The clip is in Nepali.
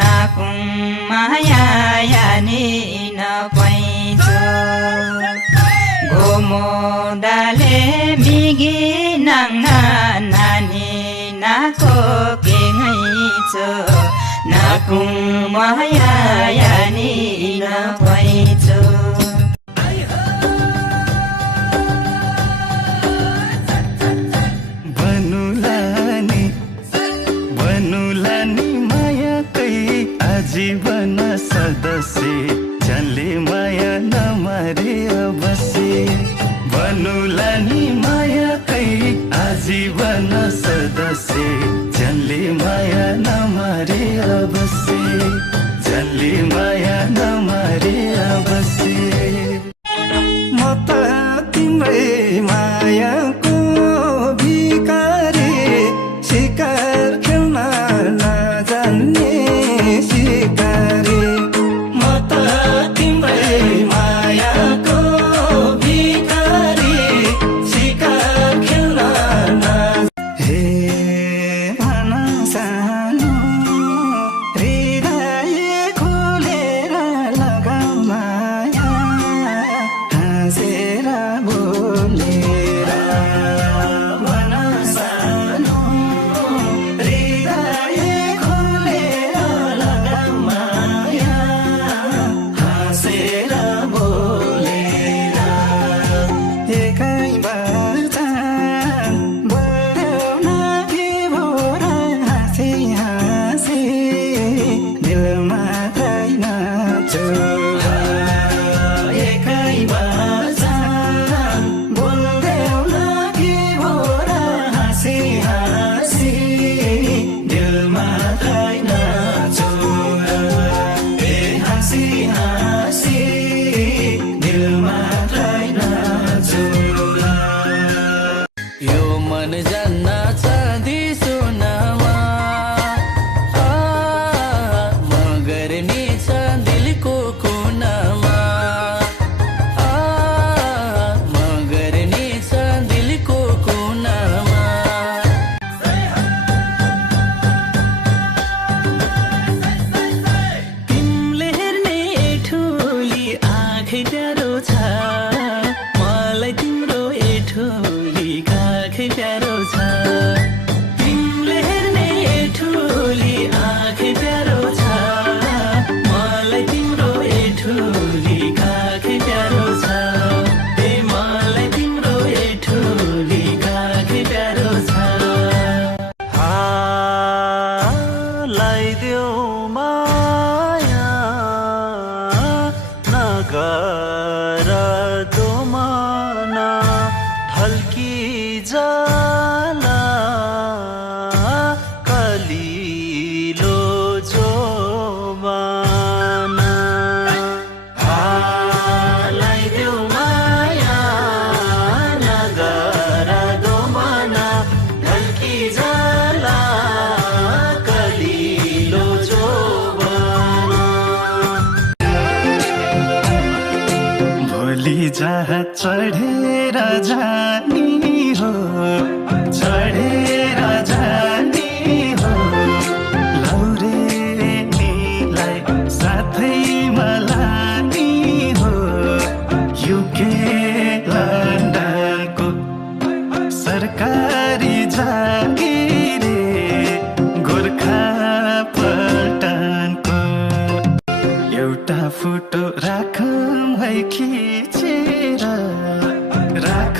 नाकुङ माया यानी नपैचो गोमोदाले मिगी नाङ्ना नानी नाको केङैचो नाकुङ माया यानी नपैचो जीवन सदस्य चले माया नमरे बसे बनुला नि माया कै आजीवन सदस्य चले माया नमरे बसे चले माया नमरे बसे म त तिम्रै मायाको भिखारी शिकार खेल्न नजान्ने जहाँ चढेर जानी हो चढेर जानी हो लौरेनीलाई साथैमा लानी हो युके लन्डनको सरकारी जागिरे गोर्खा पल्टनको एउटा फोटो राखौँ है खिचेर राख